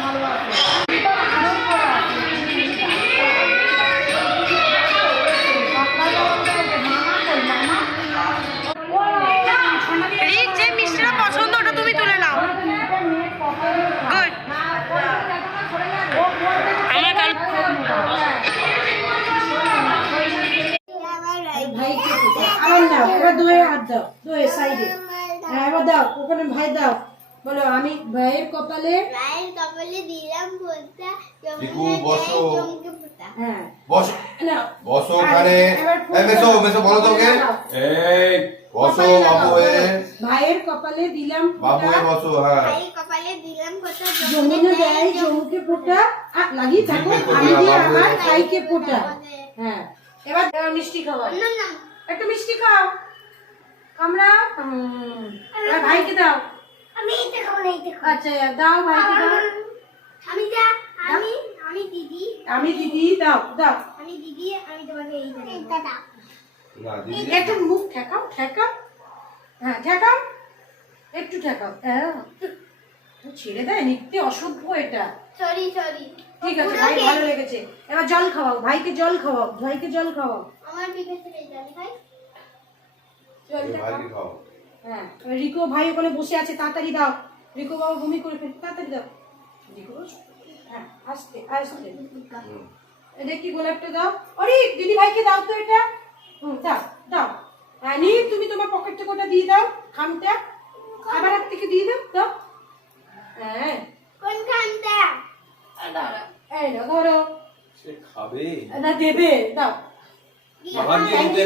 ভালো আছে। আরো করা আছে। রিক যে মিষ্টিটা পছন্দ ওটা তুমি তুলে নাও। গুড। আমার কাল ভাইকে আরাম দাও, এবার দুয়ে হাত দাও, দুয়ে সাইডে। হ্যাঁ এবার দাও, ওখানে ভাই দাও। বলো আমি ভাইয়ের কপালে দিলাম ফোঁটা, রিকু বসো। চমকে ফোঁটা। হ্যাঁ বসো নাও। বসো ওখানে। এই মেসো মেসো বলো তো ওকে। এই বসো বাবু এ। ভাইয়ের কপালে দিলাম বাবু এ বসো। হ্যাঁ ভাইয়ের কপালে দিলাম ফোঁটা, যমুনা দেয় জমুকে ফোঁটা। লাগিয়ে থাকো, আমি দিয়ে আমার ভাইকে ফোঁটা। হ্যাঁ এবার মিষ্টি খাওয়াও, না না একটু মিষ্টি খাও। আমরা এবার ভাইকে দাও। আমি এটা খাবো না, এটা খাবো। আচ্ছা দাও ভাইকে দাও। আমি আমি দিদি, আমি দিদি দাও দাও। আমি দিদি, আমি তোমাকে এইটা দাও। না দিদি একটু মুখ ঠেকাও, ঠেকাও। হ্যাঁ ঠেকাও, একটু ঠেকাও। হ্যাঁ ছেড়ে দেয়, নিতে অসভ্য এটা। Sorry sorry. ঠিক আছে ভাই, ভালো লেগেছে। এবার জল খাওয়াও, ভাইকে জল খাওয়াও, ভাইকে জল খাওয়াও। আমার বিকাশ থেকে জানি ভাই। জলটা খাও। ভাইকে খাও। হ্যাঁ এবার রিকো ভাই ওখানে বসে আছে, তাড়াতাড়ি দাও। রিকো বাবা বমি করে ফেল, তাড়াতাড়ি দাও। রিকো হ্যাঁ আস্তে আস্তে। দেখি গোলাপটা দাও। আরে দিদি ভাইকে দাও তো এটা। দাও দাও। হ্যাঁ নি তুমি তোমার পকেট থেকে ওটা দিয়ে দাও, খামটা আমার হাত থেকে দিয়ে দাও। দাও হ্যাঁ কোন খানটা? দাঁড়া, এই নাও ধরো। সে খাবে। না দেবে, দাও। বাবা দিয়ে দিতে